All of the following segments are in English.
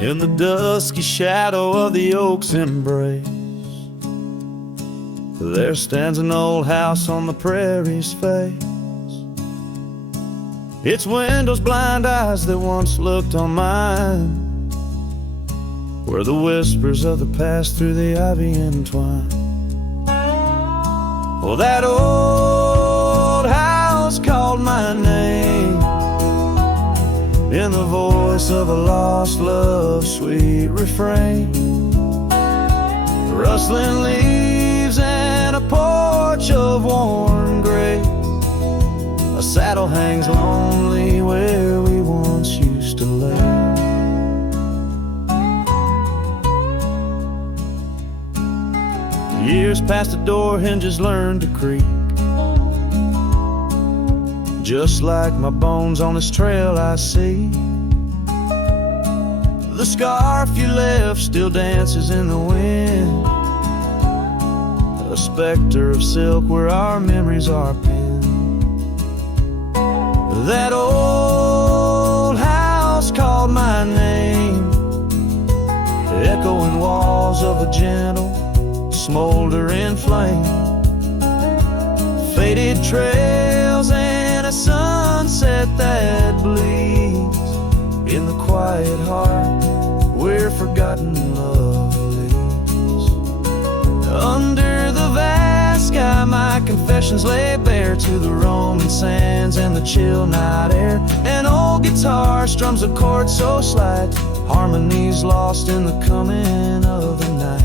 in the dusky shadow of the oak's embrace. There stands an old house on the prairie's face. Its windows blind eyes that once looked on mine, where the whispers of the past through the ivy entwine. Well, that old house called my name in the voice of a lost love's sweet refrain. Rustling leaves and a porch of worn gray, a saddle hangs lonely where we once used to lay. Years past the door hinges learned to creak, just like my bones on this trail I see. The scarf you left still dances in the wind, a specter of silk where our memories are pinned. That old house called my name, echoing walls of a gentle, smoldering flame. Faded trails and a sunset that bleeds in the quiet heart where forgotten love leads. Under the vast sky my confessions lay bare to the roaming sands and the chill night air. An old guitar strums a chord so slight, harmonies lost in the coming of the night.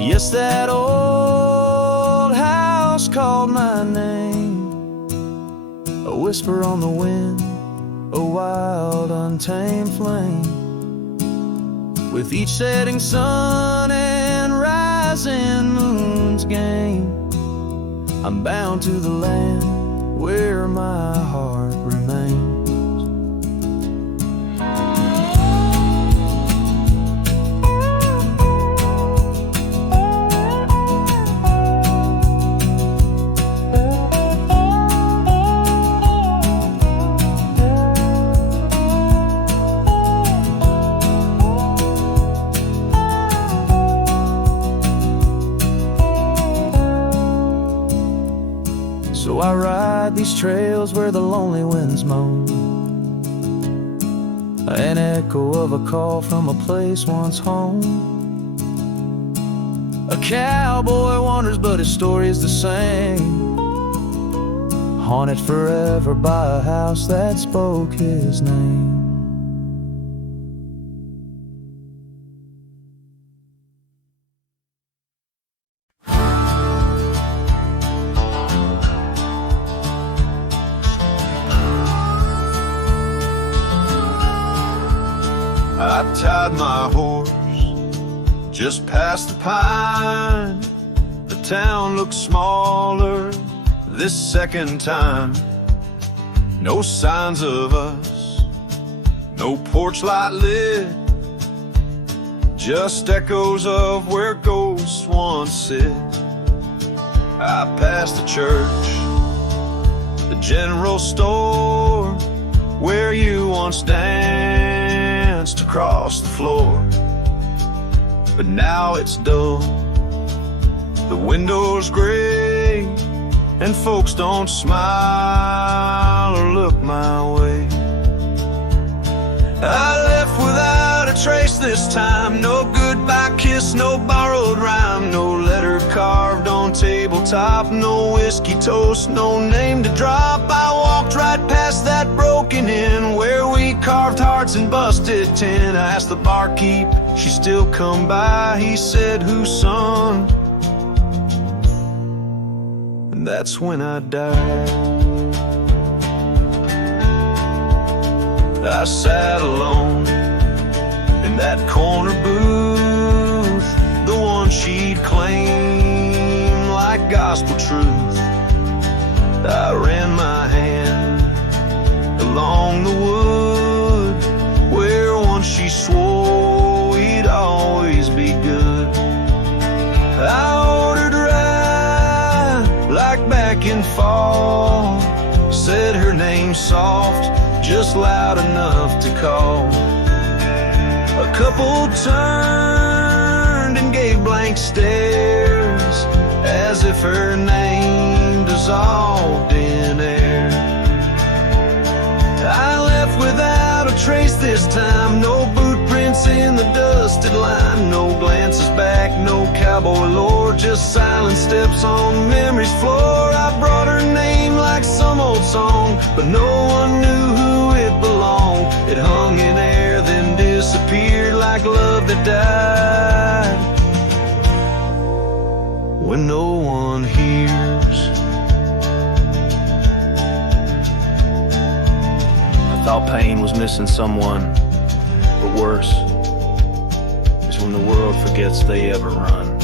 Yes, that old house called my name, a whisper on the wind, a wild untamed flame. With each setting sun and rising moon's game, I'm bound to the land where my heart remains. So I ride these trails where the lonely winds moan, an echo of a call from a place once home. A cowboy wanders but his story is the same, haunted forever by a house that spoke his name. I tied my horse just past the pine. The town looks smaller this second time. No signs of us, no porch light lit, just echoes of where ghosts once sit. I passed the church, the general store, where you once danced across the floor. But now it's dull, the windows gray, and folks don't smile or look my way. I left without a trace this time, no goodbye kiss, no borrowed rhyme, no letter carved on tabletop, no whiskey toast, no name to drop. I walked right past that broken inn where we carved hearts and busted tin. I asked the barkeep, she still come by, he said, whose son? And that's when I died. I sat alone in that corner booth, the one she'd claim like gospel truth. I ran my hand along the wood where once she swore we'd always be good. I ordered rye like back in fall, said her name soft, just loud enough to call. A couple turned and gave blank stares, as if her name dissolved in air. I left without a trace this time, no boot prints in the dusted line, no glances back, no cowboy lore, just silent steps on memory's floor. I brought her name like some old song, but no one knew who it belonged. It hung in air, then disappeared like love that died when no one hears. I thought pain was missing someone, but worse is when the world forgets they ever run.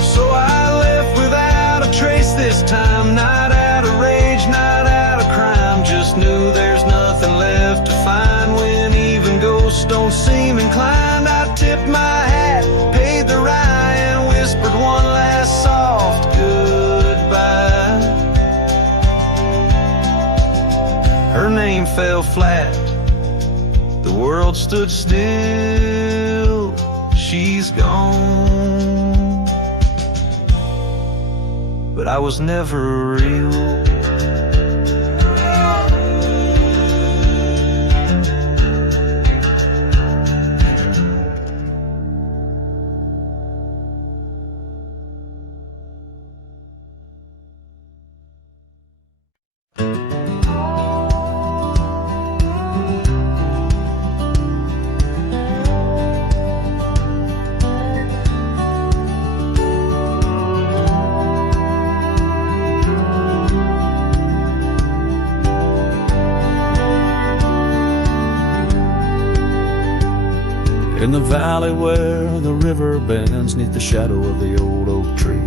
So I left without a trace this time, not out of rage, not out of crime, just knew there's nothing left to find when even ghosts don't seem inclined. I tipped my hat, paid the rye, and whispered one last soft goodbye. Her name fell flat, the world stood still, she's gone, but I was never real. In the valley where the river bends, 'neath the shadow of the old oak tree,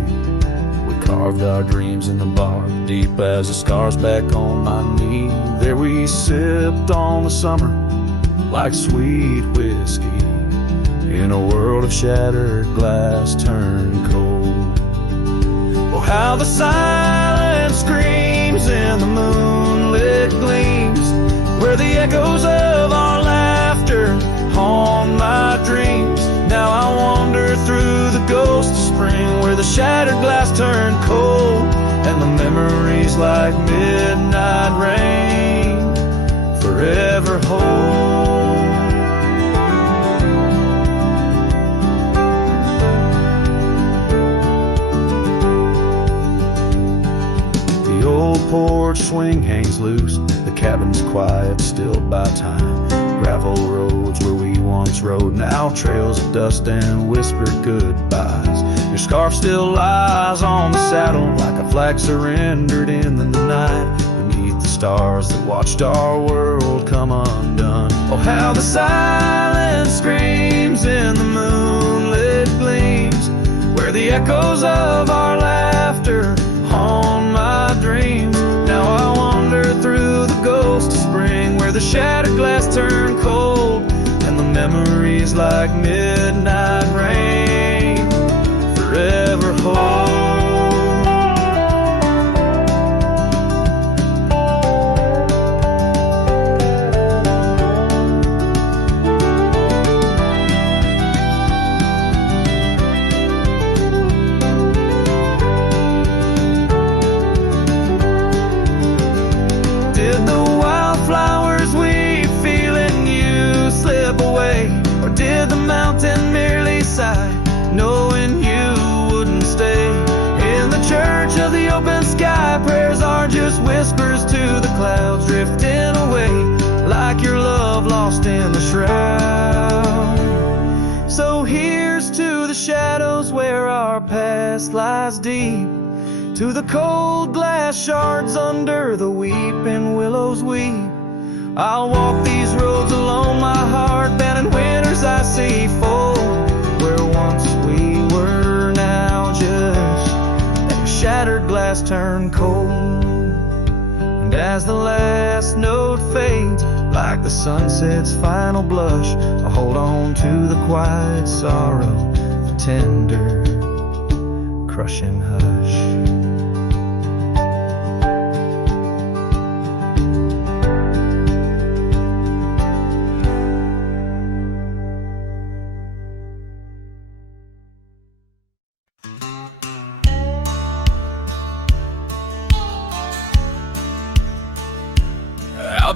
we carved our dreams in the bark, deep as the scars back on my knee. There we sipped on the summer like sweet whiskey, in a world of shattered glass turned cold. Oh, how the silence screams in the moonlit gleams, where the echoes of our laughter haunt my dreams. Now I wander through the ghost of spring, where the shattered glass turned cold, and the memories like midnight rain forever hold. The old porch swing hangs loose, the cabin's quiet, stilled by time. Gravel roads where we once rode, now trails of dust and whispered goodbyes. Your scarf still lies on the saddle like a flag surrendered in the night, beneath the stars that watched our world come undone. Oh, how the silence screams in the moonlit gleams, where the echoes of our laughter haunt my dreams. Now I wander through the ghost of spring, where the shattered glass turned cold, and the memories like midnight rain forever hold. Did the wildflowers we feel in you slip away, or did the mountain merely sigh, knowing you wouldn't stay? In the church of the open sky, prayers are just whispers to the clouds, drifting away like your love lost in the shroud. So here's to the shadows where our past lies deep, to the cold glass shards under the weeping willows weep. I'll walk these roads alone, my heart bent in winters I see fold, where once we were now just like a shattered glass turned cold. And as the last note fades, like the sunset's final blush, I hold on to the quiet sorrow, the tender crushing hush.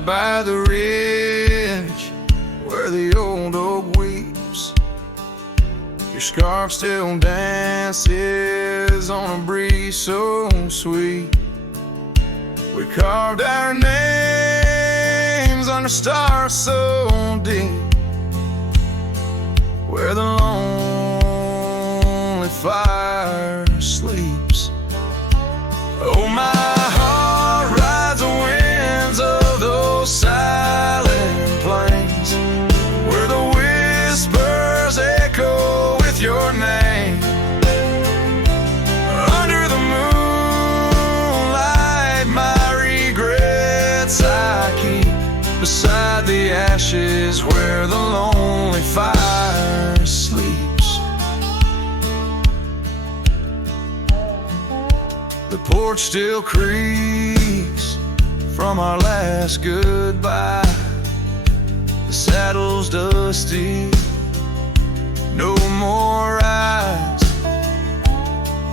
out by the ridge where the old oak weeps. Your scarf still dances on a breeze so sweet. We carved our names under stars so deep, where the lonely fire sleeps. Oh, my heart rides the winds of those silent plains, where the whispers echo with your name. Under the moonlight, my regrets I keep beside the ashes where the lonely fire sleeps. The porch still creaks from our last goodbye. The saddle's dusty, no more rides.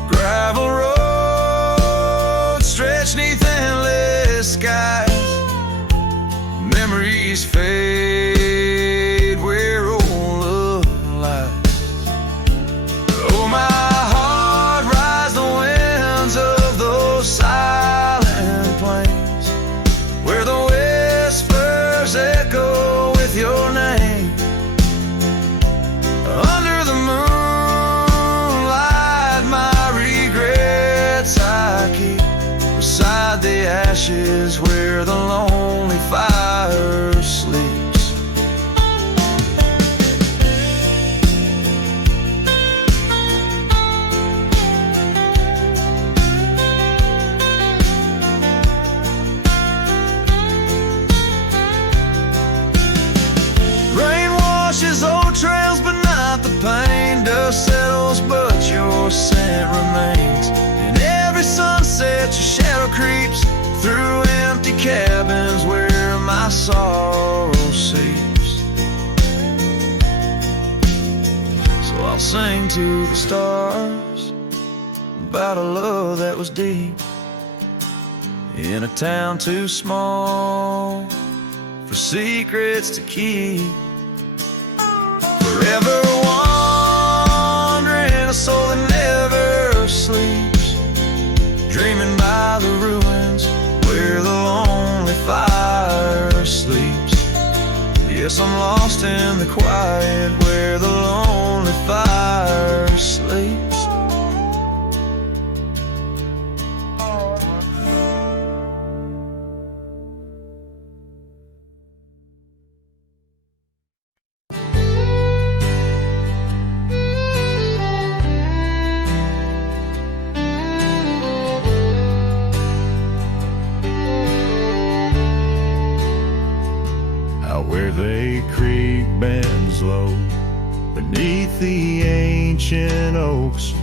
Gravel roads stretch neath endless skies. Memories fade where old love lies. Oh, my heart rides the winds of those silent plains, where the whispers echo with your name. Under the moonlight, my regrets I keep beside the ashes where the lonely fire sleeps. Rain washes old trails but not the pain. Dust settles but your scent remains. In every sunset your shadow creeps through empty cabins where my sorrow seeps. So I'll sing to the stars about a love that was deep, in a town too small for secrets to keep. Forever wandering, a soul that never sleeps, dreaming by the ruins where the lonely fire sleeps. Yes, I'm lost in the quiet where the lonely fire sleeps. Where they creek bends low beneath the ancient oaks,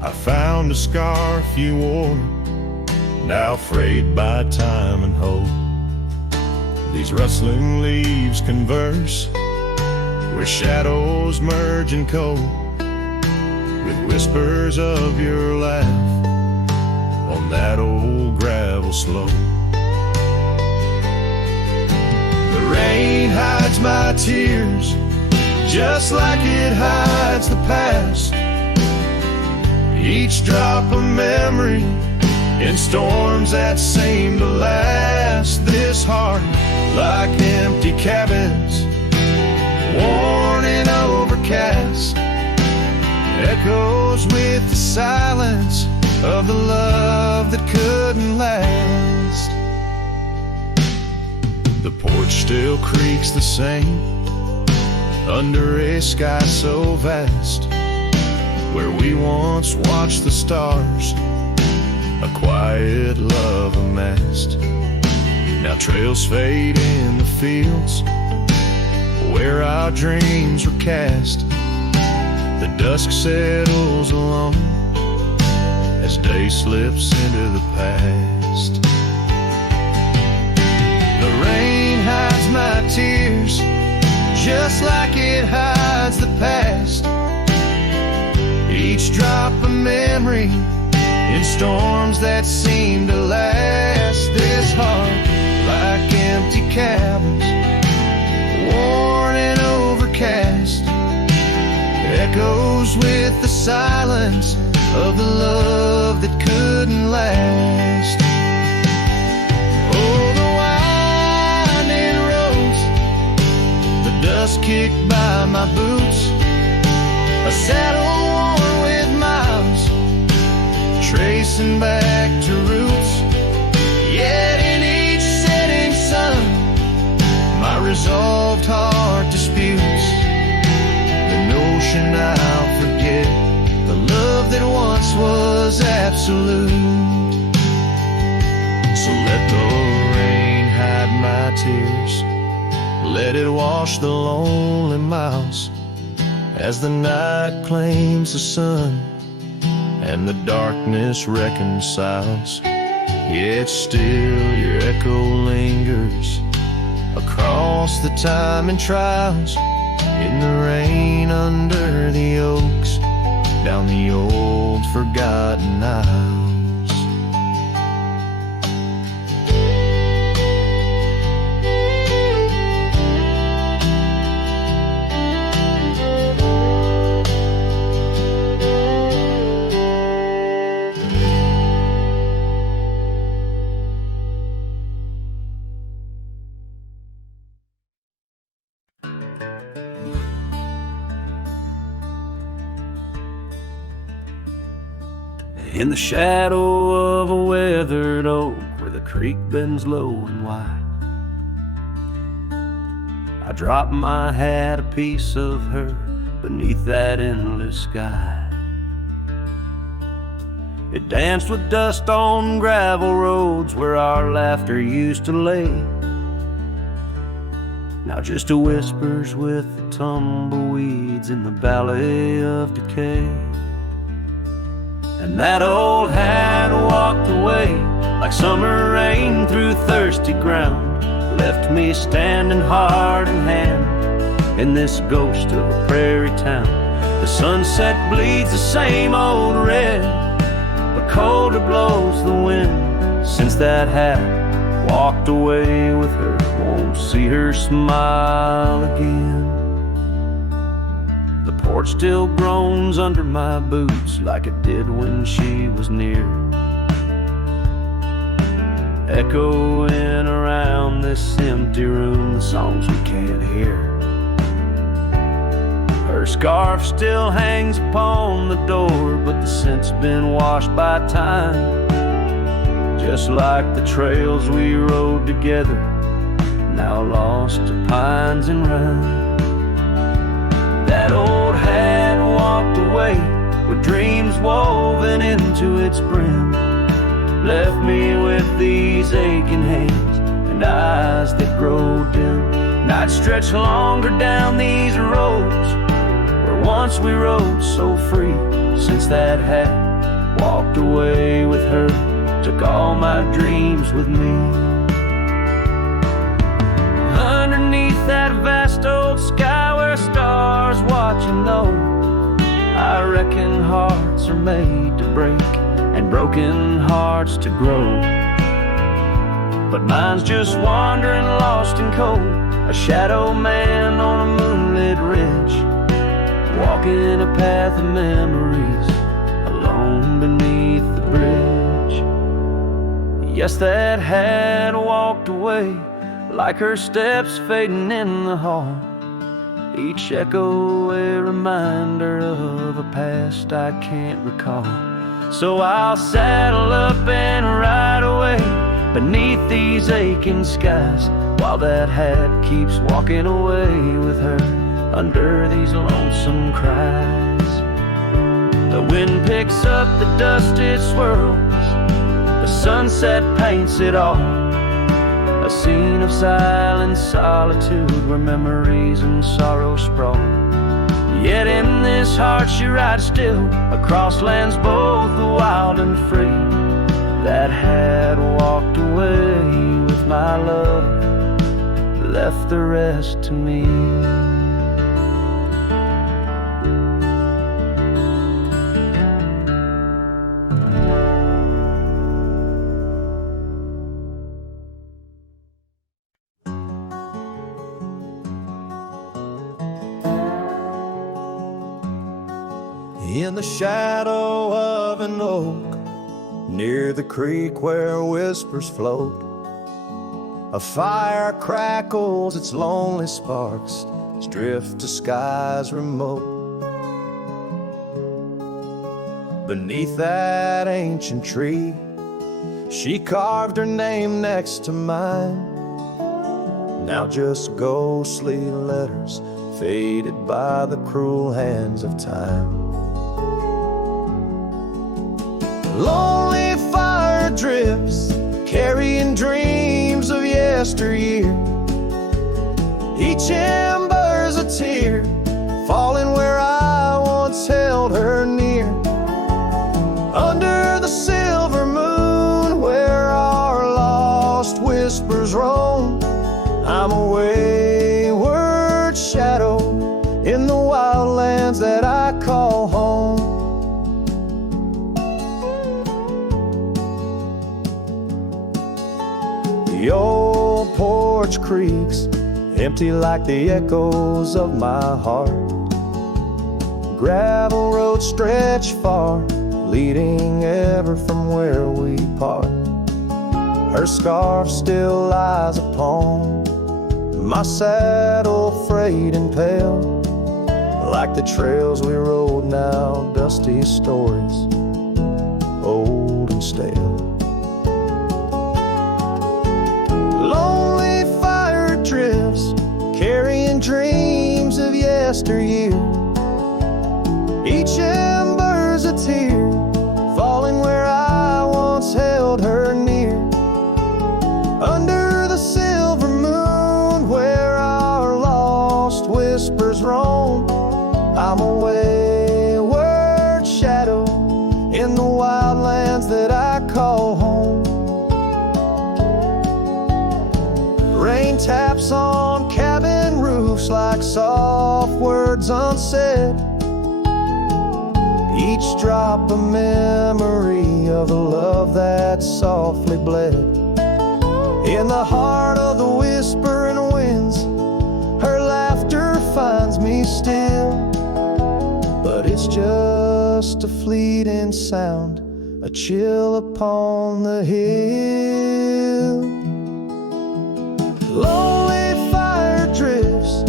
I found a scarf you wore, now frayed by time and hope. These rustling leaves converse where shadows merge and cope, with whispers of your laugh on that old gravel slope. The rain hides my tears just like it hides the past. Each drop a memory in storms that seem to last. This heart, like empty cabins, worn and overcast, echoes with the silence of the love that couldn't last. The porch still creaks the same under a sky so vast, where we once watched the stars, a quiet love amassed. Now trails fade in the fields where our dreams were cast. The dusk settles alone as day slips into the past. The rain hides my tears just like it hides the past. Each drop a memory in storms that seem to last. This heart, like empty cabins, worn and overcast, echoes with the silence of the love that couldn't last. Oh, the winding roads, the dust kicked by my boots, a saddle worn with miles, tracing back to roots. Yet in each setting sun, my resolved heart disputes the notion I'll forget the love that once was absolute. So let the rain hide my tears, let it wash the lonely miles, as the night claims the sun and the darkness reconciles. Yet still your echo lingers across the time and trials, in the rain under the oaks, down the old forgotten aisles. In the shadow of a weathered oak, where the creek bends low and wide, I drop my hat, a piece of her, beneath that endless sky. It danced with dust on gravel roads where our laughter used to lay. Now just a whispers with the tumbleweeds in the valley of decay. And that old hat walked away like summer rain through thirsty ground, left me standing heart in hand in this ghost of a prairie town. The sunset bleeds the same old red, but colder blows the wind since that hat walked away with her. Won't see her smile again. The porch still groans under my boots like it did when she was near, echoing around this empty room the songs we can't hear. Her scarf still hangs upon the door, but the scent's been washed by time, just like the trails we rode together, now lost to pines and rime. That old hat walked away with dreams woven into its brim, left me with these aching hands and eyes that grow dim. Nights stretch longer down these roads where once we rode so free, since that hat walked away with her, took all my dreams with me. Underneath that vast old sky where stars watch and know, I reckon hearts are made to break and broken hearts to grow. But mine's just wandering lost and cold, a shadow man on a moonlit ridge, walking a path of memories alone beneath the bridge. Yes, that hat walked away like her steps fading in the hall, each echo a reminder of a past I can't recall. So I'll saddle up and ride away beneath these aching skies, while that hat keeps walking away with her under these lonesome cries. The wind picks up the dust it swirls, the sunset paints it all, a scene of silent solitude where memories and sorrow sprawl. Yet in this heart she rides still across lands both wild and free. That hat walked away with my love, left the rest to me. in the shadow of an oak, near the creek where whispers float. A fire crackles its lonely sparks as drift to skies remote. Beneath that ancient tree, she carved her name next to mine. Now just ghostly letters faded by the cruel hands of time. Lonely fire drifts, carrying dreams of yesteryear. Each ember's a tear, falling where I once held her near. Under the silver moon, where our lost whispers roam, I'm a wayward shadow in the wildlands that I call home. The old porch creaks, empty like the echoes of my heart. Gravel roads stretch far, leading ever from where we part. Her scarf still lies upon my saddle, frayed and pale, like the trails we rode now, dusty stories, old and stale. Lonely fire drifts, carrying dreams of yesteryear. Each ember's a tear, falling where I once held her near. Under the silver moon, where our lost whispers roam, I'm a wayward shadow in the wildlands that I call home. Rain taps on cabin roofs like soft words unsaid, each drop a memory of a love that softly bled. In the heart of the whispering winds, her laughter finds me still, but it's just a fleeting sound, a chill upon the hill. Lonely fire drifts,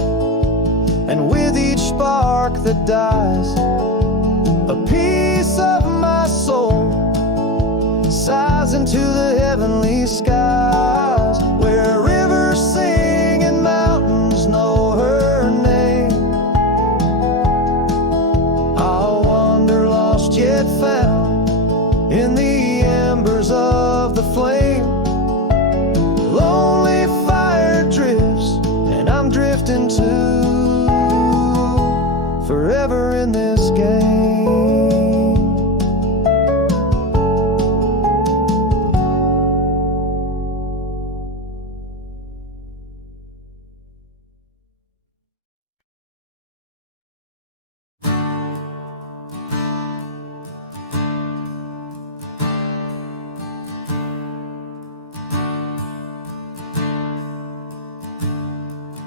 and with each spark that dies, a piece of my soul sighs into the heavenly skies, where rivers sing and mountains know her name. I'll wander lost yet found in the embers of the flame. Lonely fire drifts, and I'm drifting too, forever in this game.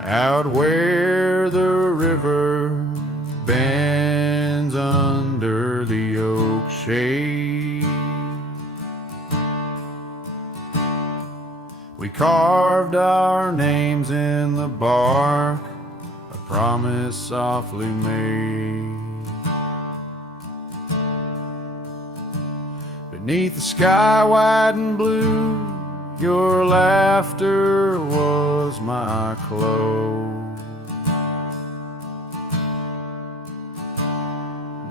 Out where the river bends under the oak shade, we carved our names in the bark, a promise softly made. Beneath the sky white and blue, your laughter was my clothes.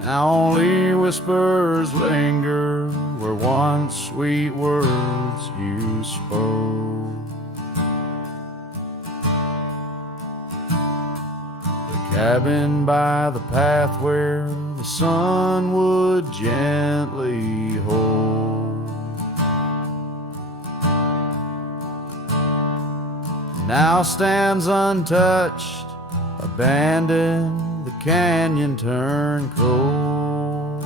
Now only whispers linger where once sweet words you spoke. The cabin by the path where the sun would gently hold, now stands untouched, abandoned, the canyon turned cold.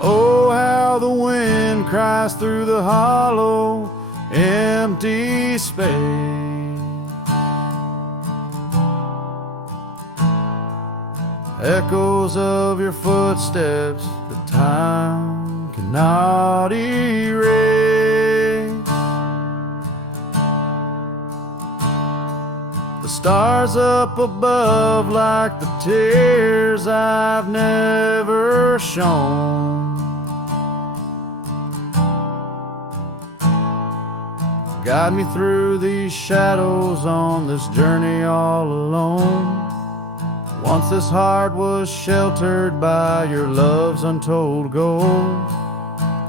Oh, how the wind cries through the hollow, empty space. echoes of your footsteps that time cannot erase. The stars up above like the tears I've never shown. Guide me through these shadows on this journey all alone. Once this heart was sheltered by your love's untold gold,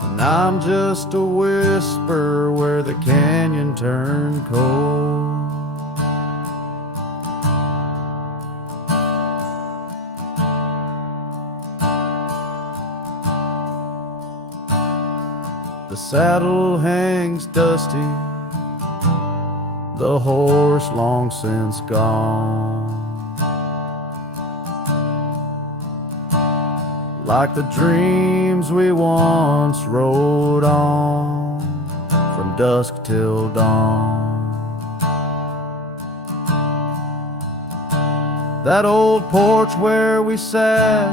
and I'm just a whisper where the canyon turned cold. The saddle hangs dusty, the horse long since gone. Like the dreams we once rode on from dusk till dawn. That old porch where we sat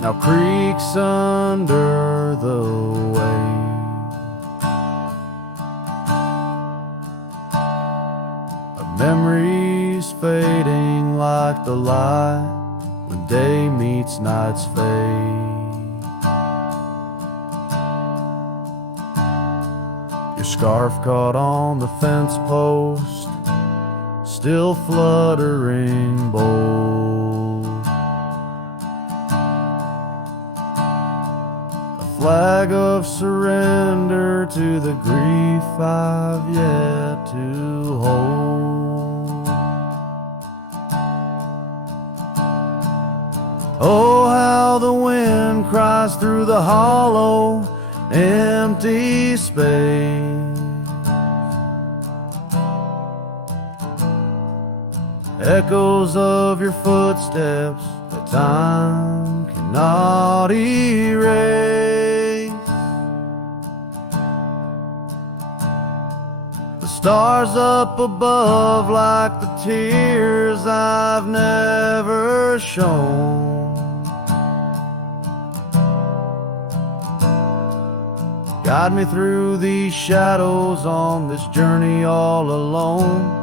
now creaks under the weight. Memories fading like the light when day meets night's fade. Your scarf caught on the fence post, still fluttering bold. A flag of surrender to the grief I've yet to hold. Oh, how the wind cries through the hollow, empty space. Echoes of your footsteps that time cannot erase. The stars up above like the tears I've never shown. Guide me through these shadows on this journey all alone.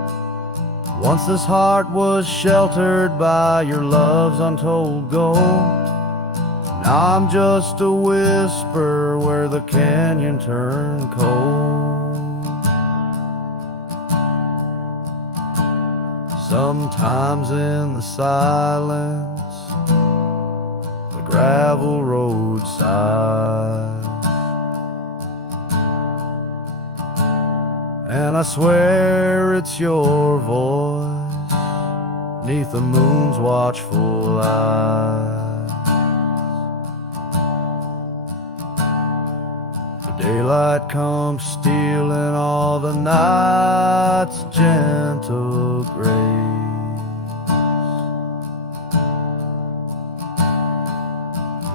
Once this heart was sheltered by your love's untold gold, now I'm just a whisper where the canyon turned cold. Sometimes in the silence, the gravel roadside, and I swear it's your voice 'neath the moon's watchful eyes. The daylight comes stealing all the night's gentle grace,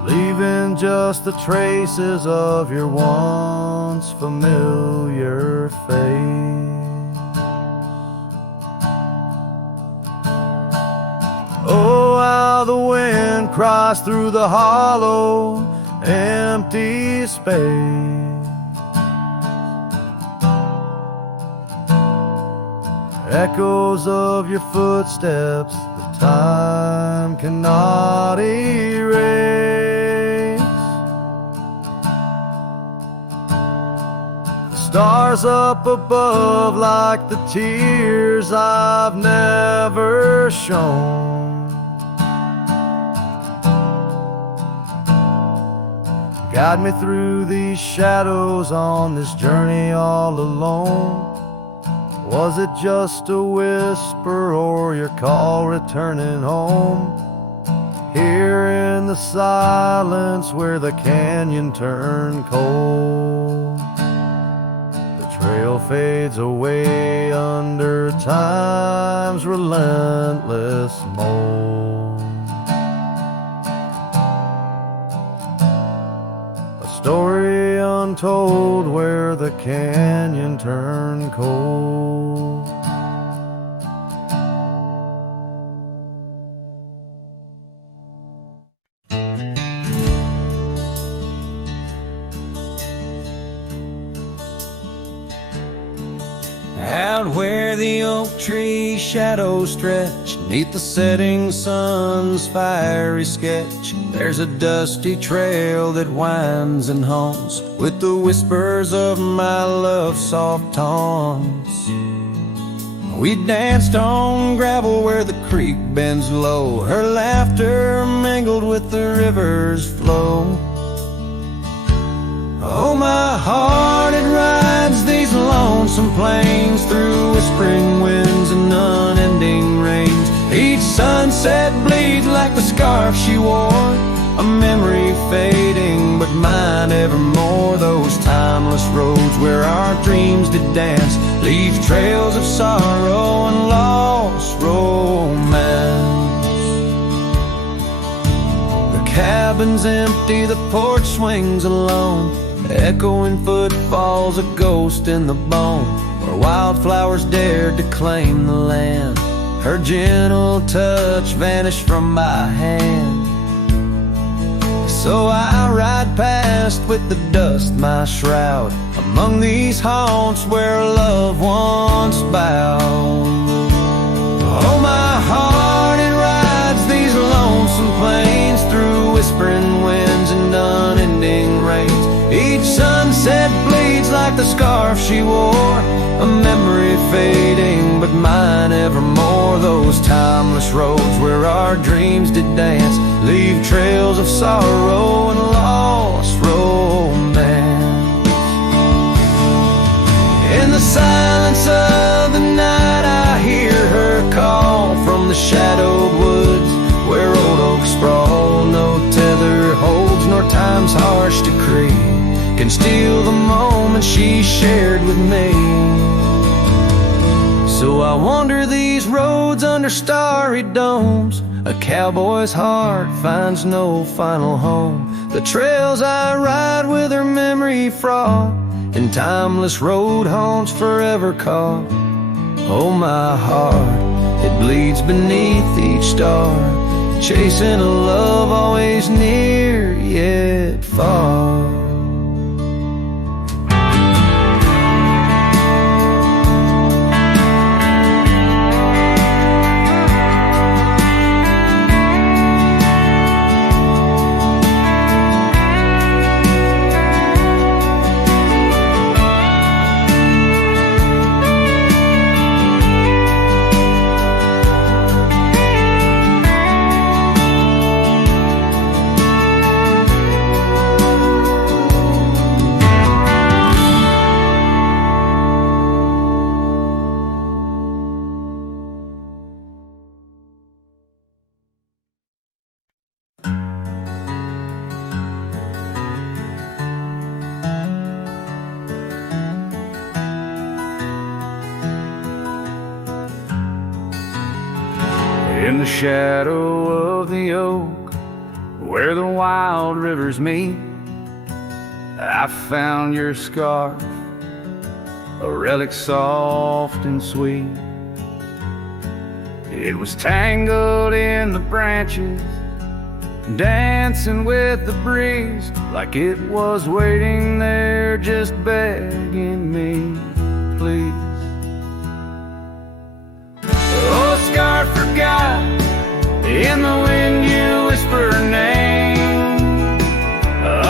leaving just the traces of your once familiar face. Oh, how the wind cries through the hollow, empty space. Echoes of your footsteps that time cannot erase. The stars up above like the tears I've never shown. Guide me through these shadows on this journey all alone. Was it just a whisper or your call returning home? Here in the silence where the canyon turned cold, the trail fades away under time's relentless mold. Story untold where the canyon turned cold. out where the oak tree shadows stretch, 'neath the setting sun's fiery sketch, there's a dusty trail that winds and haunts with the whispers of my love's soft taunts. We danced on gravel where the creek bends low, her laughter mingled with the river's flow. Oh, my heart, it rides these lonesome plains through whispering winds and unending rains. Each sunset bleeds like the scarf she wore, a memory fading, but mine evermore. Those timeless roads where our dreams did dance leave trails of sorrow and lost romance. The cabin's empty, the porch swings alone, echoing footfalls, a ghost in the bone, where wildflowers dared to claim the land. Her gentle touch vanished from my hand. So I ride past with the dust my shroud, among these haunts where love once bowed. Oh, my heart, it rides these lonesome plains through whispering winds and unending rains. Each sunset bleeds like the scarf she wore, a memory fading, but mine evermore. Those timeless roads where our dreams did dance leave trails of sorrow and lost romance. In the silence of the night I hear her call from the shadowed woods where old oaks sprawl. No tether holds nor time's harsh decree can steal the moment she shared with me. So I wander these roads under starry domes, a cowboy's heart finds no final home. The trails I ride with her memory fraught, in timeless road haunts forever caught. Oh, my heart, it bleeds beneath each star, chasing a love always near yet far. In the shadow of the oak, where the wild rivers meet, I found your scarf, a relic soft and sweet. It was tangled in the branches, dancing with the breeze, like it was waiting there just begging me, please. Oh, scarf forgot, in the wind you whisper her name.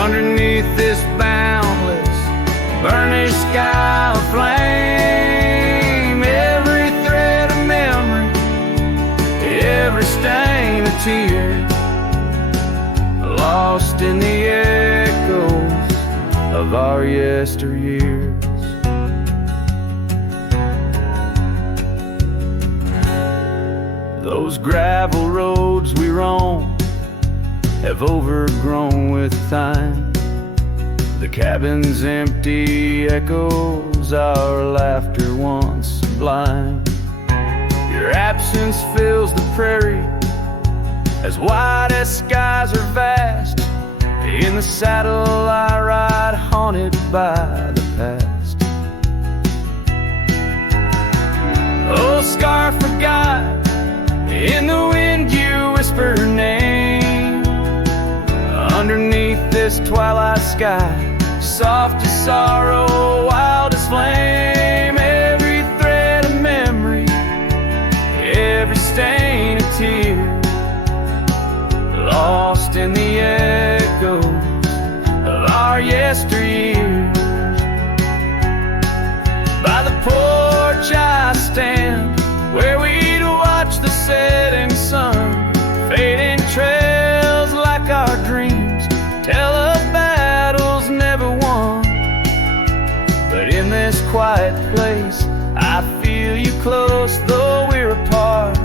Underneath this boundless, burnished sky of flame, every thread of memory, every stain of tear, lost in the echoes of our yesteryears. Those gravel roads we roam have overgrown with time. The cabin's empty echoes our laughter once sublime. Your absence fills the prairie, as wide as skies are vast. In the saddle I ride, haunted by the past. Oh, scarf forgot, in the wind you whisper her name. Underneath this twilight sky, soft as sorrow, wild as flame, every thread of in the echoes of our yesteryears. By the porch I stand, where we'd watch the setting sun, fading trails like our dreams tell of battles never won. But in this quiet place, I feel you close, though we're apart.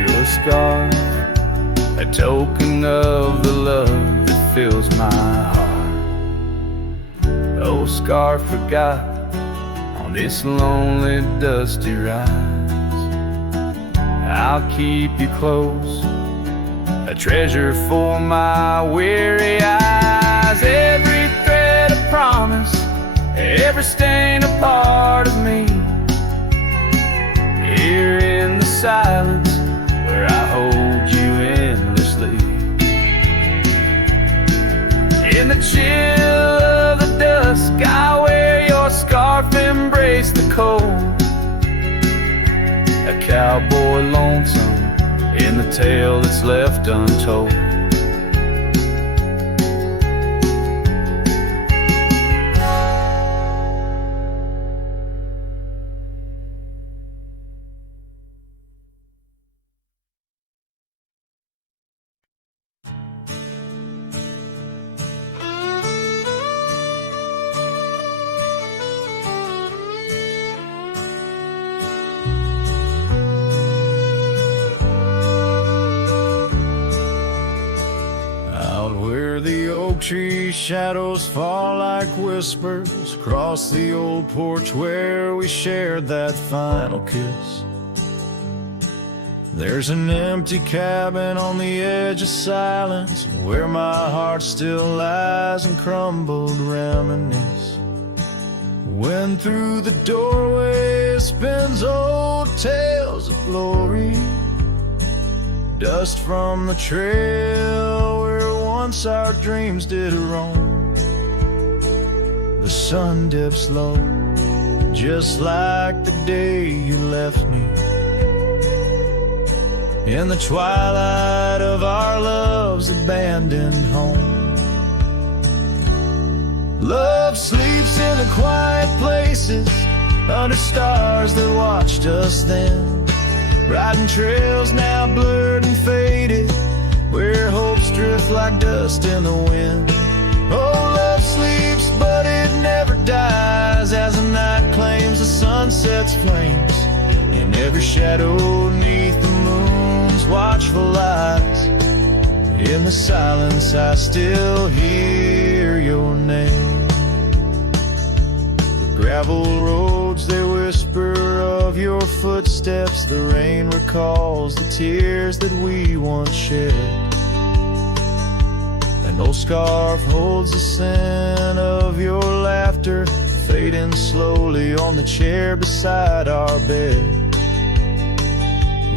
Your scarf, a token of the love that fills my heart. Oh, scarf forgot on this lonely, dusty rise. I'll keep you close, a treasure for my weary eyes. Every thread a promise, every stain a part of me. Here in the silence, where I hold you endlessly. In the chill of the dusk, I wear your scarf, embrace the cold. A cowboy lonesome in the tale that's left untold. Tree shadows fall like whispers across the old porch where we shared that final kiss. There's an empty cabin on the edge of silence where my heart still lies and crumbled reminisce. When through the doorway spins old tales of glory, dust from the trail where once our dreams did roam. The sun dips low, just like the day you left me. In the twilight of our love's abandoned home, love sleeps in the quiet places under stars that watched us then, riding trails now blurred and faded, where hopes drift like dust in the wind. Oh, love sleeps, but it never dies, as the night claims the sunset's flames. In every shadow neath the moon's watchful eyes, in the silence I still hear your name. The gravel roads, they whisper of your footsteps. The rain recalls the tears that we once shared. An old scarf holds the scent of your laughter, fading slowly on the chair beside our bed.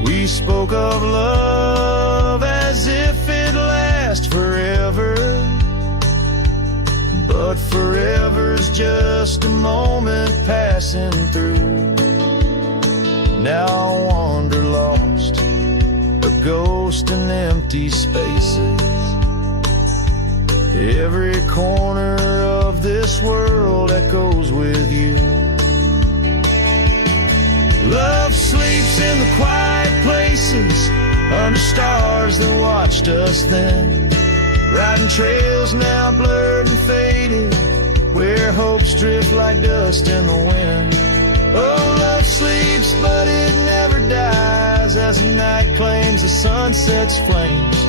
We spoke of love as if it lasts forever, but forever's just a moment passing through. Now I wander lost, a ghost in empty spaces. Every corner of this world echoes with you. Love sleeps in the quiet places under stars that watched us then, riding trails now blurred and faded, where hopes drift like dust in the wind. Oh, love sleeps, but it never dies, as the night claims the sunset's flames.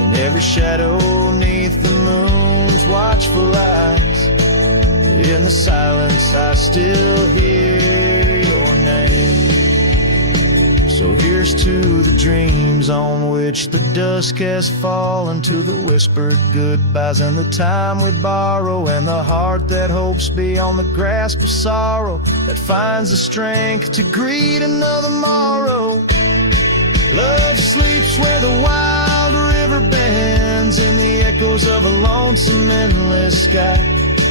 In every shadow neath the moon's watchful eyes, in the silence I still hear your name. So here's to the dreams on which the dusk has fallen, to the whispered goodbyes and the time we borrow, and the heart that hopes beyond the grasp of sorrow, that finds the strength to greet another morrow. Love sleeps where the wild river bends, in the echoes of a lonesome endless sky.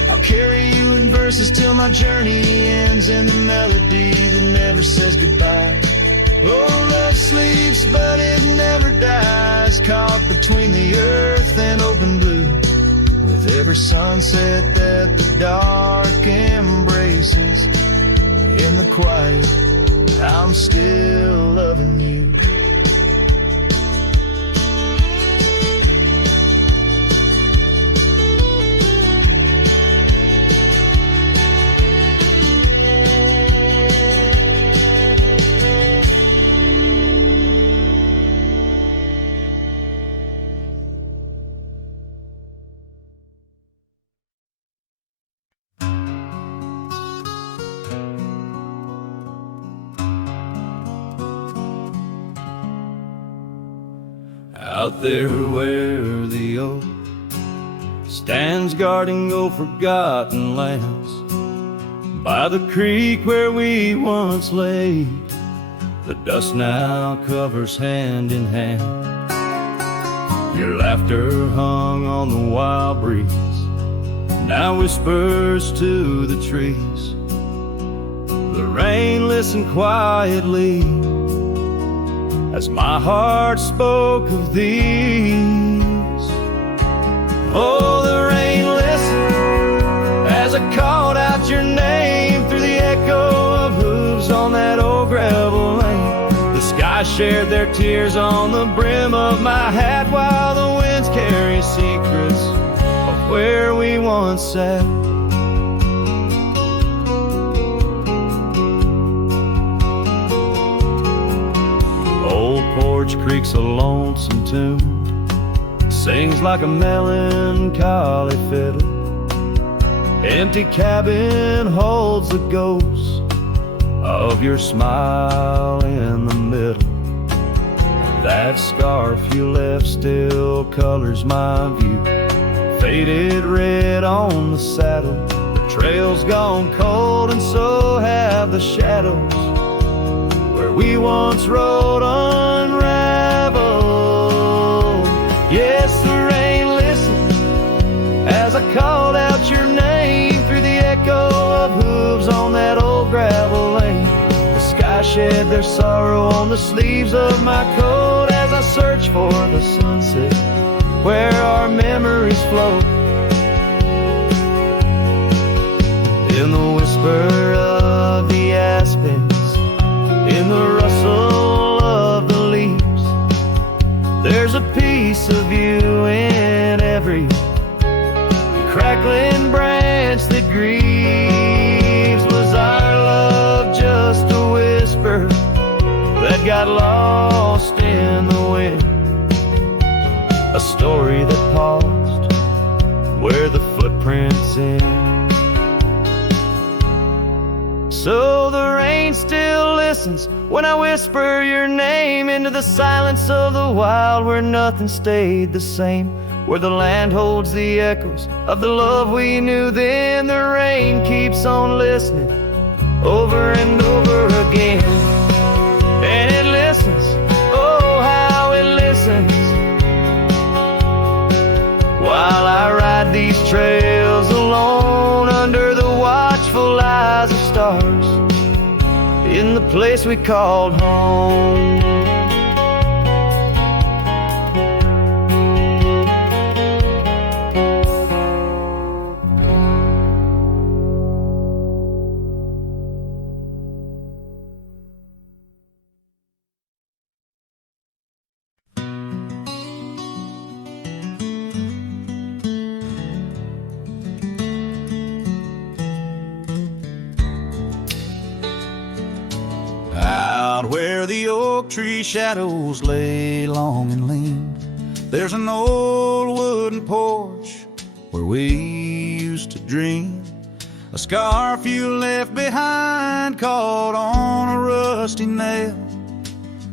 I'll carry you in verses till my journey ends, in the melody that never says goodbye. Oh, love sleeps, but it never dies, caught between the earth and open blue. With every sunset that the dark embraces, in the quiet, I'm still loving you. Out there where the oak stands guarding old forgotten lands, by the creek where we once lay, the dust now covers hand in hand. Your laughter hung on the wild breeze, now whispers to the trees. The rain listened quietly as my heart spoke of these. Oh, the rain listened as I called out your name through the echo of hooves on that old gravel lane. The sky shared their tears on the brim of my hat, while the winds carry secrets of where we once sat. Old Porch Creek's a lonesome tune, sings like a melancholy fiddle. Empty cabin holds the ghost of your smile in the middle. That scarf you left still colors my view, faded red on the saddle. The trail's gone cold and so have the shadows where we once rode unraveled. Yes, the rain listened as I called out your name through the echo of hooves on that old gravel lane. The sky shed their sorrow on the sleeves of my coat as I search for the sunset where our memories float. In the whisper of the aspens, in the rustle of the leaves, there's a piece of you in every crackling branch that grieves. Was our love just a whisper that got lost in the wind? A story that paused where the footprints end. So the rain still listens when I whisper your name into the silence of the wild, where nothing stayed the same, where the land holds the echoes of the love we knew then. The rain keeps on listening over and over again, and it listens, oh how it listens, while I ride these trails alone under the watchful eyes of stars in the place we called home. Where the oak tree shadows lay long and lean, there's an old wooden porch where we used to dream. A scarf you left behind caught on a rusty nail,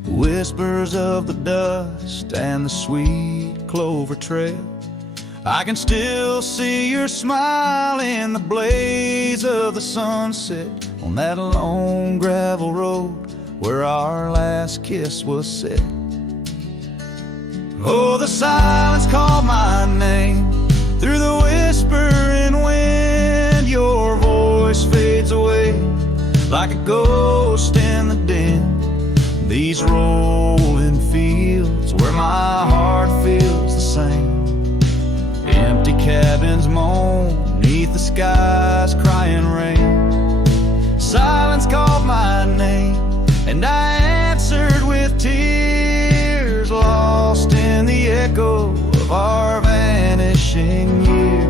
whispers of the dust and the sweet clover trail. I can still see your smile in the blaze of the sunset on that long gravel road where our last kiss was set. Oh, the silence called my name through the whispering wind. Your voice fades away like a ghost in the den. The these rolling fields where my heart feels the same. Empty cabins moan neath the sky's crying rain. Silence called my name, and I answered with tears, lost in the echo of our vanishing years.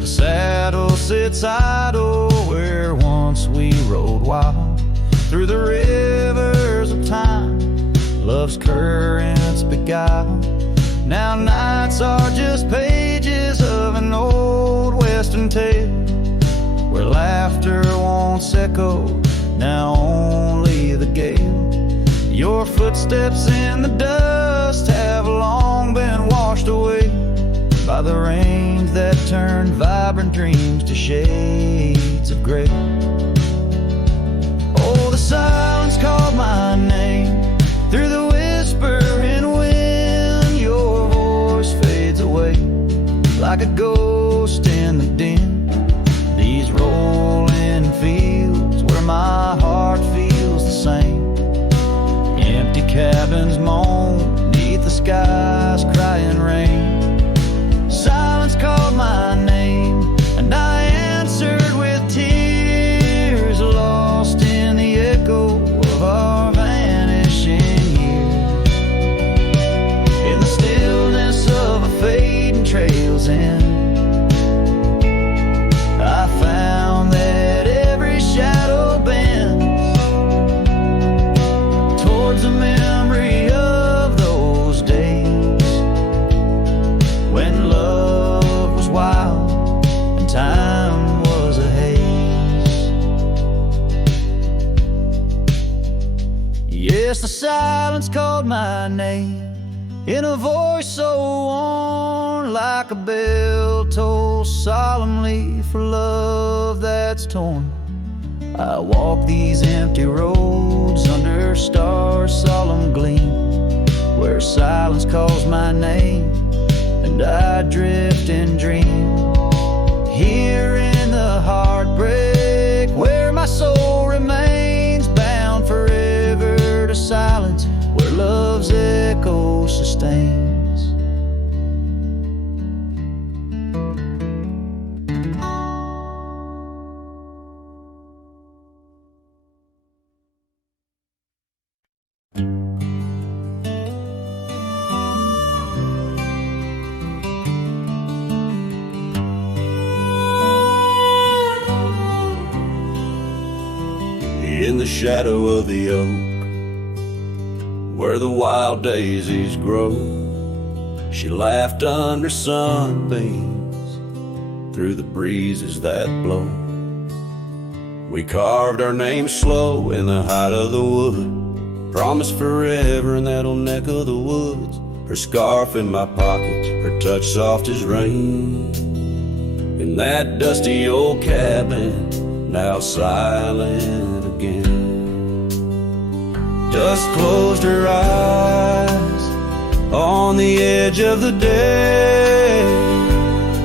The saddle sits idle where once we rode wild, through the rivers of time love's currents beguile. Now nights are just pages of an old western tale, where laughter won't echo, now only the gale. Your footsteps in the dust have long been washed away by the rains that turned vibrant dreams to shades of gray. Oh, the silence called my name through the whispering wind. Your voice fades away like a ghost in the dim. These rolling fields where my heart feels the same. Empty cabins moan neath the sky's crying rain. Silence called my name, and I answered with tears, lost in the echo of our vanishing years. In the stillness of a fading trail's end, I found that every shadow bends towards the memory of those days when love was wild and time was a haze. Yes, the silence called my name in a voice so worn, like a bell toll solemnly for love that's torn. I walk these empty roads under stars' solemn gleam, where silence calls my name and I drift and dream. Here in the heartbreak where my soul remains bound forever to silence, where love's echo sustains. In the shadow of the oak, where the wild daisies grow, she laughed under sunbeams through the breezes that blow. We carved our names slow in the height of the wood, promised forever in that old neck of the woods. Her scarf in my pocket, her touch soft as rain. In that dusty old cabin, now silent again. Dust closed her eyes on the edge of the day.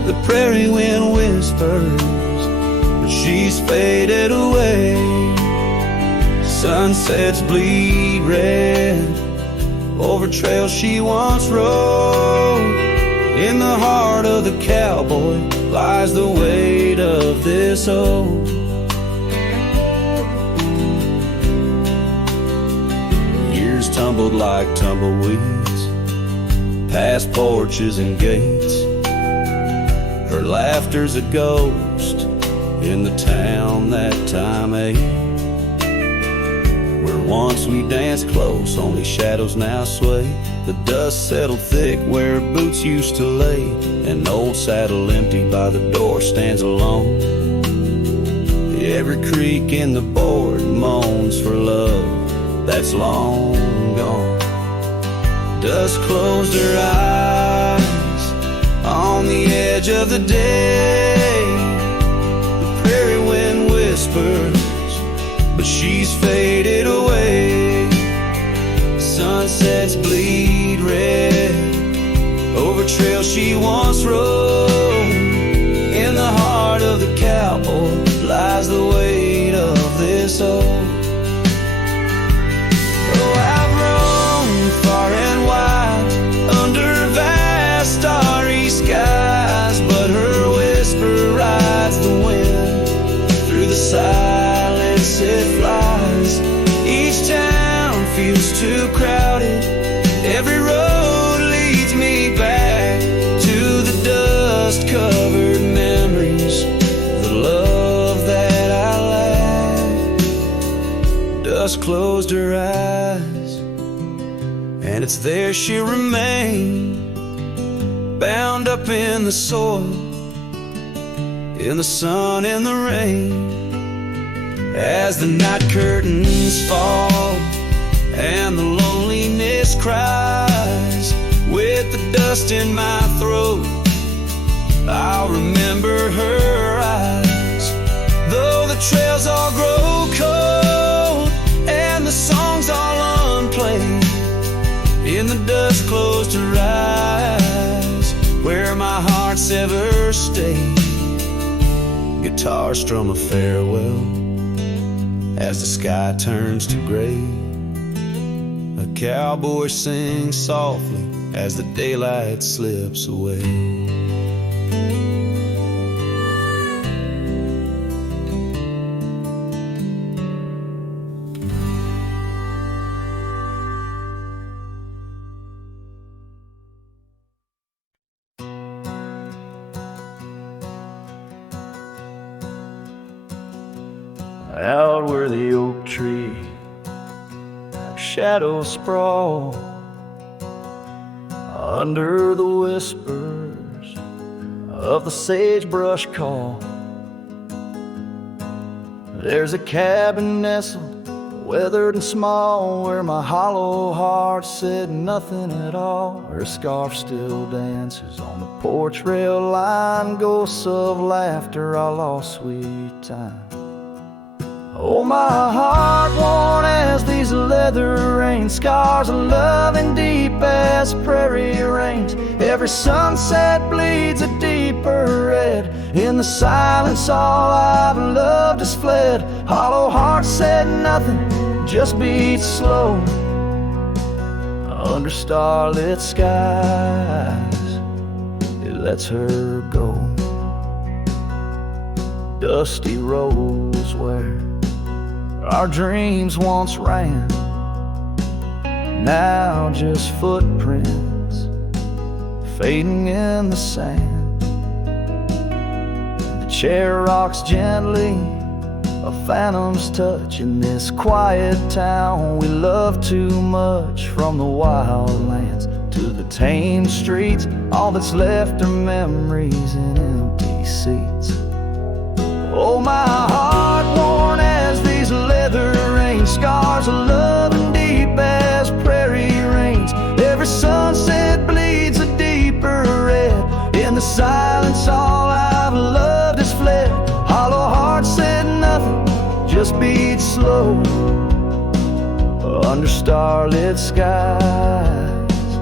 The prairie wind whispers, but she's faded away. Sunsets bleed red over trails she once rode. In the heart of the cowboy lies the weight of this old. Years tumbled like tumbleweeds past porches and gates. Her laughter's a ghost in the town that time ate. Where once we danced close, only shadows now sway. The dust settled thick where boots used to lay. An old saddle empty by the door stands alone. Every creak in the board moans for love that's long gone. Dust closed her eyes on the edge of the day. The prairie wind whispers, but she's faded away. Sunsets bleed red over over trail she once rode. In the heart of the cowboy lies the weight of this oath. Oh, I've roamed far and wide under vast starry skies, but her whisper rides the wind. Through the silence it flies. Each town feels too crowded. Every road leads me back to the dust-covered memories, the love that I lack. Dust closed her eyes, and it's there she'll remain, bound up in the soil, in the sun and the rain. As the night curtains fall and the loneliness cries, with the dust in my throat, I'll remember her eyes. Though the trails all grow cold and the songs all unplayed, in the dust closed her eyes, where my heart's ever stayed. Guitar strum a farewell as the sky turns to gray. A cowboy sings softly as the daylight slips away. Out where the oak tree shadows sprawl, under the whispers of the sagebrush call, there's a cabin nestled, weathered and small, where my hollow heart said nothing at all. Her scarf still dances on the porch rail line, ghosts of laughter, our lost sweet time. Oh, my heart worn as these leather rain, scars of loving deep as prairie rains. Every sunset bleeds a deeper red. In the silence all I've loved has fled. Hollow heart said nothing, just beats slow under starlit skies. It lets her go. Dusty roads where our dreams once ran, now just footprints fading in the sand. The chair rocks gently, a phantom's touch in this quiet town we love too much. From the wild lands to the tame streets, all that's left are memories in empty seats. Oh, my heart worn as these leather rain, scars of love and deep as prairie rains. Every sunset bleeds a deeper red. In the silence all I've loved has fled. Hollow heart said nothing, just beats slow under starlit skies.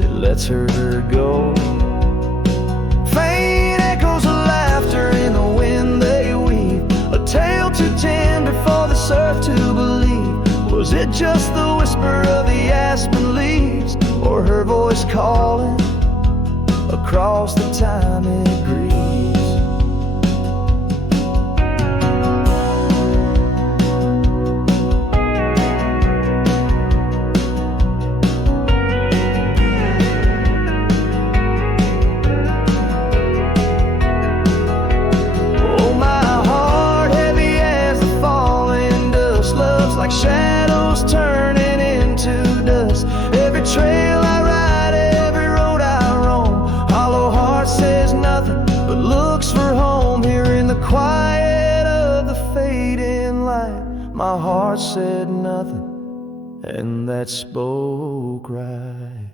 It lets her go. Faint echoes of laughter in the wind they weave, a tale too tender for this earth to believe. Was it just the whisper of the aspen leaves, or her voice calling across the time it grieves? Shadows turning into dust. Every trail I ride, every road I roam, hollow heart says nothing but looks for home. Here in the quiet of the fading light, my heart said nothing, and that spoke right.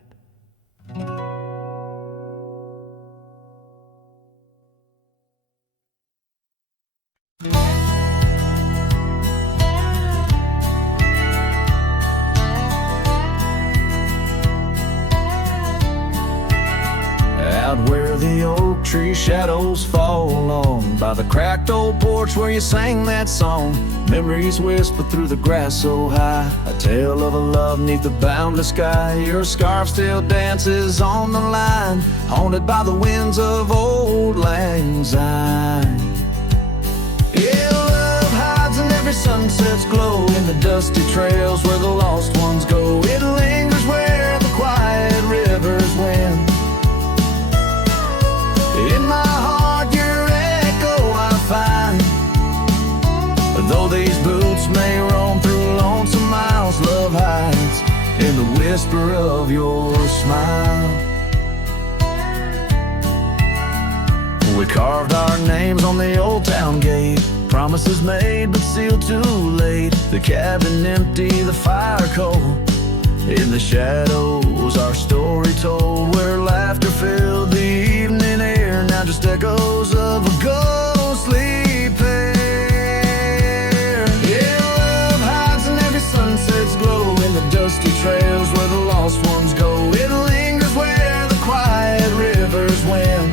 tree shadows fall on, by the cracked old porch where you sang that song. Memories whisper through the grass so high, a tale of a love neath the boundless sky. Your scarf still dances on the line, haunted by the winds of old lang syne. Yeah, love hides in every sunset's glow, in the dusty trails where the lost ones go. It lingers where the quiet rivers win. In my heart your echo I find, though these boots may roam through lonesome miles, love hides in the whisper of your smile. We carved our names on the old town gate, promises made but sealed too late. The cabin empty, the fire cold, in the shadows our story told, where laughter filled the evening air, now just echoes of a ghostly pair. Yeah, love hides in every sunset's glow, in the dusty trails where the lost ones go. It lingers where the quiet rivers win.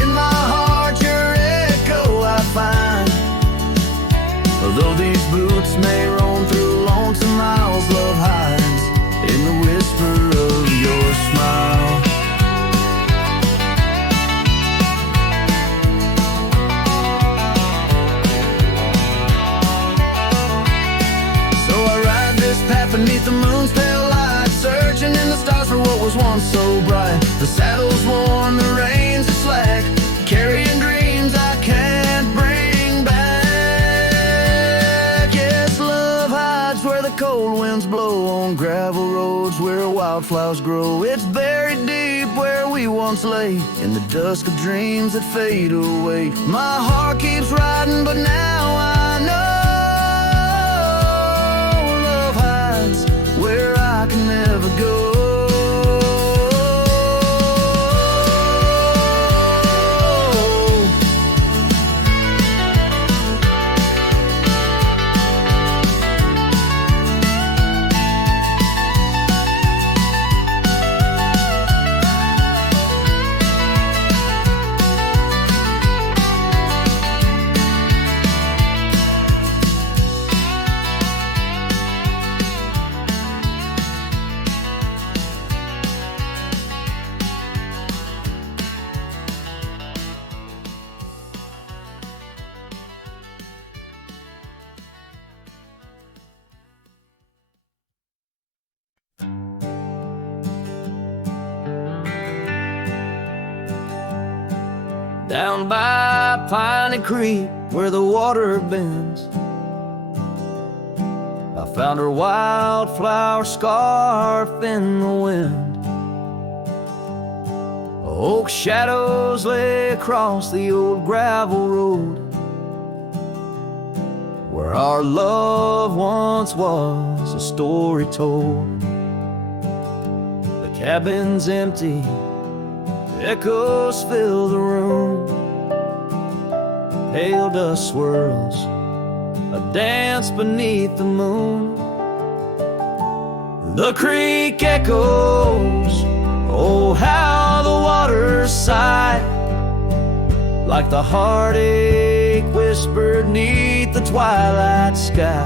In my heart your echo I find, although these boots may roam through lonesome miles, love hides in the whisper of your smile. So I ride this path beneath the moon's pale light, searching in the stars for what was once so bright. The saddle's worn, the reins are slack, carrying dreams I can't bring back. Yes, love hides where the cold winds blow, on gravel roads where wildflowers grow. It's buried deep where we once lay, in the dusk of dreams that fade away. My heart keeps riding, but now I know love hides where I can never go. Down by Piney Creek where the water bends, I found her wildflower scarf in the wind. Oak shadows lay across the old gravel road, where our love once was a story told. The cabin's empty, echoes fill the room, pale dust swirls, a dance beneath the moon. The creek echoes, oh how the waters sigh, like the heartache whispered neath the twilight sky.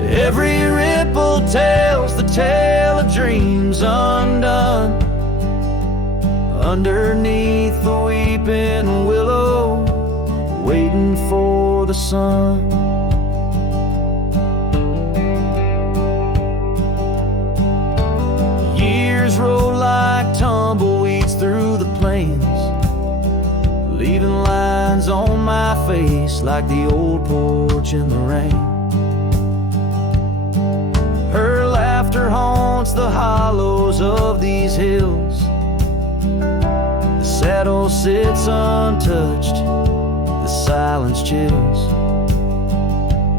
Every ripple tells the tale of dreams undone, underneath the weeping willow, waiting for the sun. Years roll like tumbleweeds through the plains, leaving lines on my face like the old porch in the rain. Her laughter haunts the hollows of these hills, the saddle sits untouched, the silence chills.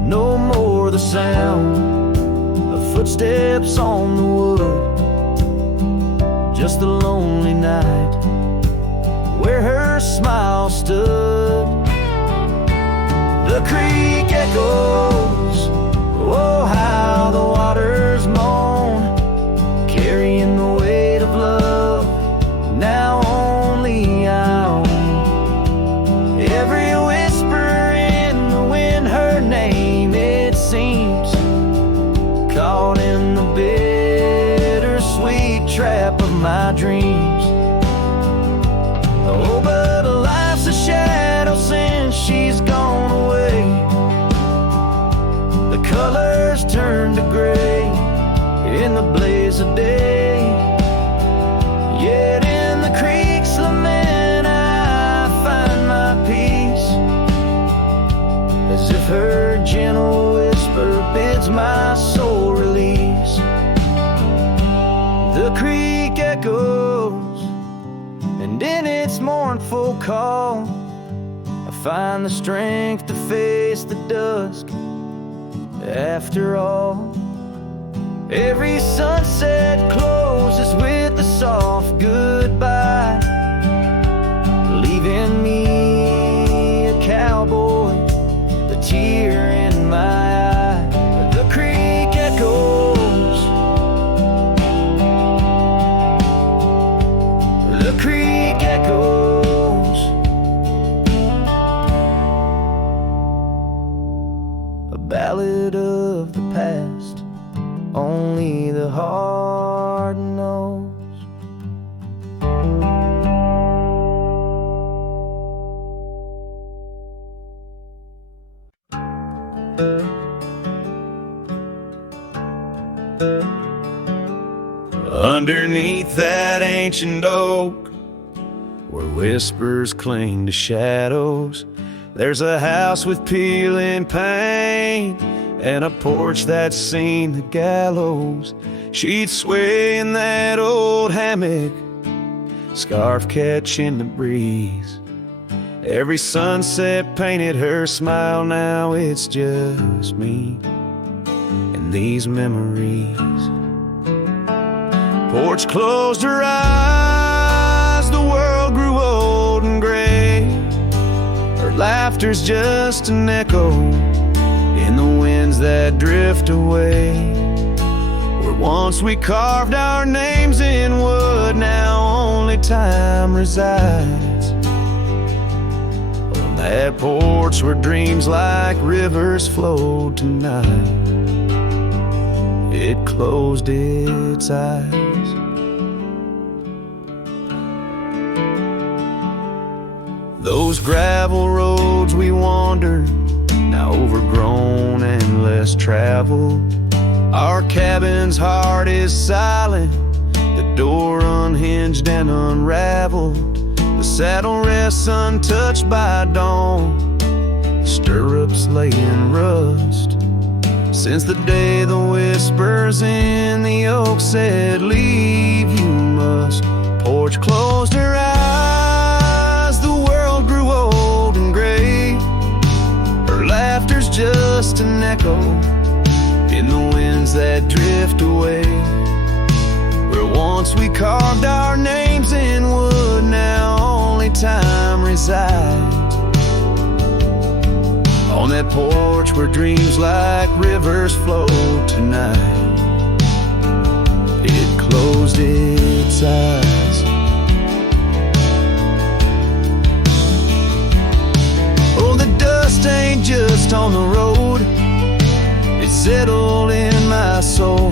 No more the sound of footsteps on the wood, just a lonely night where her smile stood. The creek echoes, oh how the waters moan, carrying the weight of love now my dreams. Oh, but life's a shadow since she's gone away. The colors turn to gray in the blaze of day. Yet in the creek's lament I find my peace, as if her gentle whisper bids my soul release. The creek echoes, and in its mournful call I find the strength to face the dusk. After all, every sunset closes with a soft goodbye, leaving me a cowboy, the tear in my eye. The creek echoes, the creek echoes, a ballad of the past only the heart knows. Underneath that ancient oak, Where whispers cling to shadows, there's a house with peeling paint and a porch that's seen the gallows. She'd sway in that old hammock, scarf catching the breeze. Every sunset painted her smile, now it's just me and these memories. Porch closed her eyes, the world grew old and gray. Her laughter's just an echo in the winds that drift away. Where once we carved our names in wood, now only time resides. On that porch where dreams like rivers flowed tonight, it closed its eyes. Those gravel roads we wandered, now overgrown and less traveled. Our cabin's heart is silent, the door unhinged and unraveled. The saddle rests untouched by dawn, the stirrups lay in rust. Since the day the whispers in the oak said, leave you must. Porch closed her eyes, the world grew old and gray. Her laughter's just an echo in the winds that drift away. Where once we carved our names in wood, now only time resides. On that porch where dreams like rivers flow tonight, it closed its eyes. Oh, the dust ain't just on the road, it settled in my soul.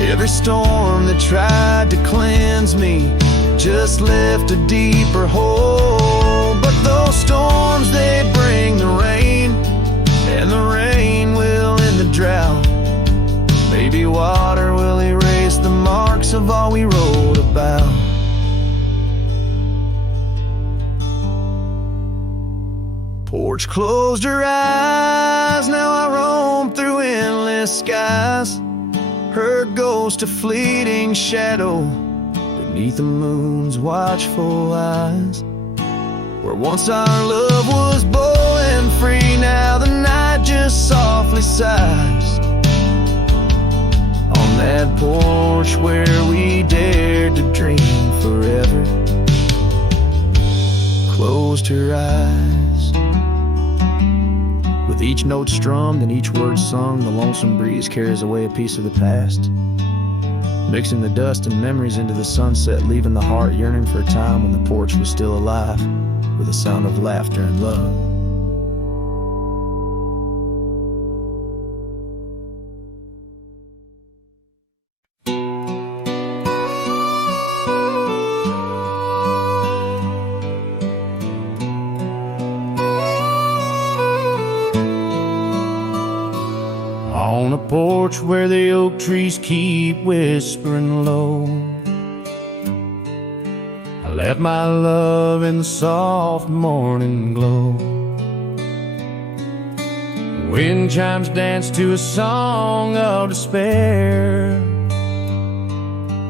Every storm that tried to cleanse me just left a deeper hole. But those storms, they bring the rain, and the rain will end the drought. Maybe water will erase the marks of all we wrote about. Porch closed her eyes, now I roam through endless skies. Her ghost a fleeting shadow beneath the moon's watchful eyes. Where once our love was bold and free, now the night just softly sighs. On that porch where we dared to dream forever, closed her eyes. With each note strummed and each word sung, the lonesome breeze carries away a piece of the past, mixing the dust and memories into the sunset, leaving the heart yearning for a time when the porch was still alive, with a sound of laughter and love. on a porch where the oak trees keep whispering low. I left my love in the soft morning glow. Wind chimes dance to a song of despair,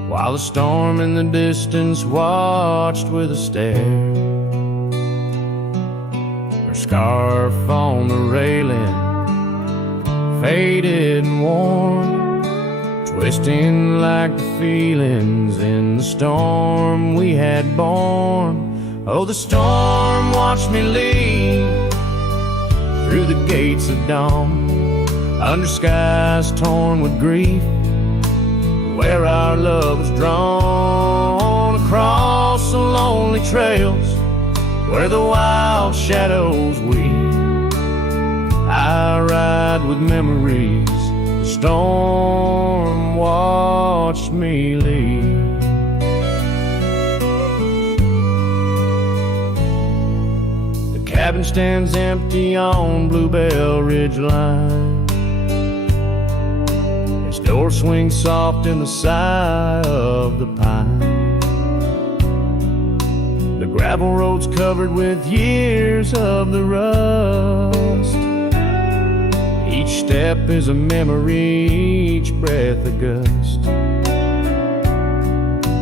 while the storm in the distance watched with a stare. Her scarf on the railing, faded and worn, twisting like the feelings in the storm we had borne. Oh, the storm watched me leave through the gates of dawn, under skies torn with grief, where our love was drawn, across the lonely trails where the wild shadows weep. I ride with memories, the storm watched me leave. The cabin stands empty on Bluebell Ridge line. Its door swings soft in the sigh of the pine. The gravel road's covered with years of the rust. Each step is a memory, each breath a gust.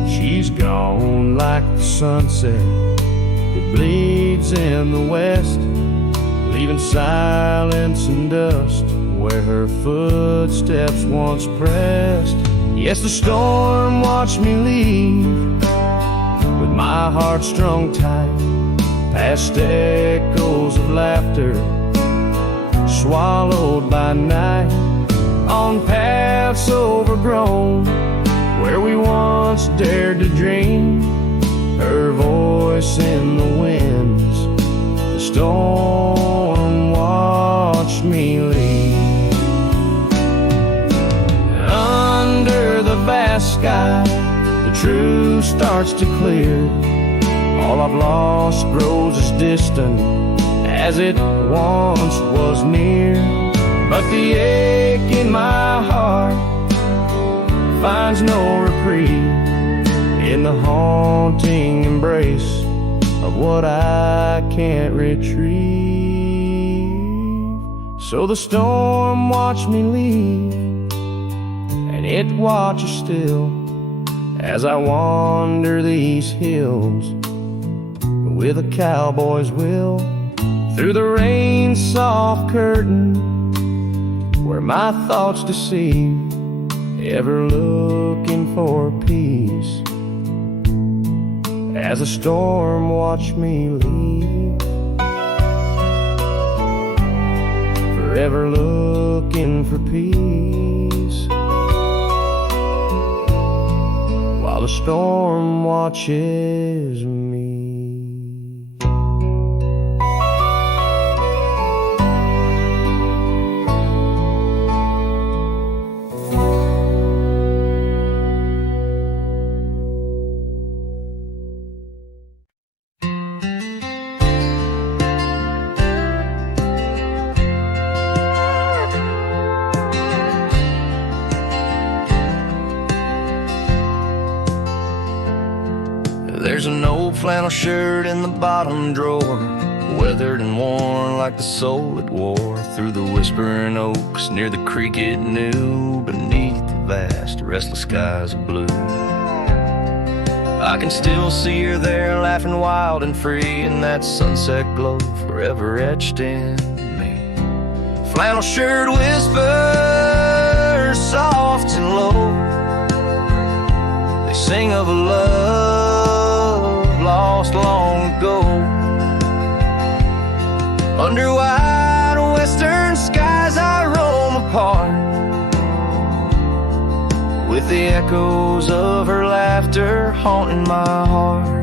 She's gone like the sunset that bleeds in the west, leaving silence and dust where her footsteps once pressed. Yes, the storm watched me leave with my heart strung tight, past echoes of laughter swallowed by night, on paths overgrown where we once dared to dream. Her voice in the winds, the storm watched me leave. Under the vast sky, the truth starts to clear. All I've lost grows as distant as it once was near. But the ache in my heart finds no reprieve in the haunting embrace of what I can't retrieve. So the storm watched me leave, and it watches still as I wander these hills with a cowboy's will, through the rain's soft curtain where my thoughts deceive, ever looking for peace as a storm watched me leave, forever looking for peace while the storm watches me. There's an old flannel shirt in the bottom drawer, weathered and worn like the soul it wore through the whispering oaks near the creek it knew, beneath the vast restless skies of blue. I can still see her there, laughing wild and free in that sunset glow forever etched in me. Flannel shirt whispers soft and low, they sing of a love lost long ago. Under wide western skies I roam apart, with the echoes of her laughter haunting my heart.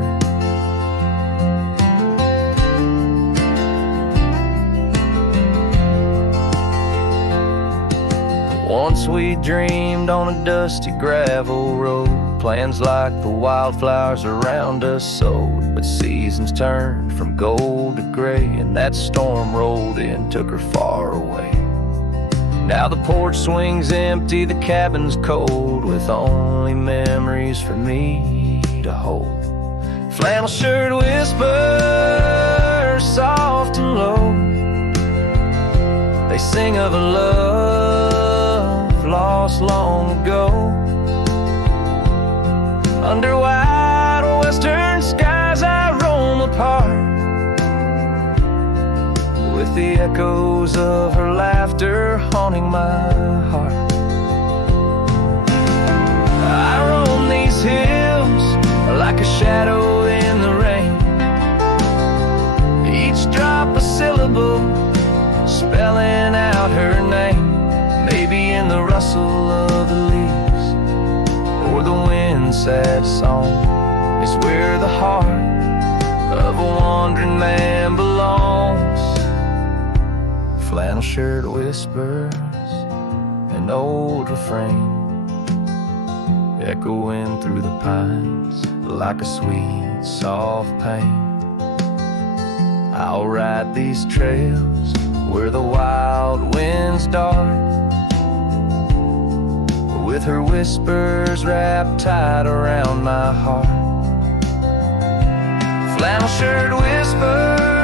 Once we dreamed on a dusty gravel road, plans like the wildflowers around us sowed, but seasons turned from gold to gray, and that storm rolled in, took her far away. Now the porch swings empty, the cabin's cold, with only memories for me to hold. Flannel shirt whispers soft and low. They sing of a love lost long ago. Under wide western skies I roam apart, with the echoes of her laughter haunting my heart. I roam these hills like a shadow in the rain, each drop a syllable spelling out her name. Maybe in the rustle of the leaves or the wind's sad song is where the heart of a wandering man belongs. Flannel shirt whispers, an old refrain, echoing through the pines like a sweet, soft pain. I'll ride these trails where the wild winds dart, with her whispers wrapped tight around my heart. Flannel shirt whispers,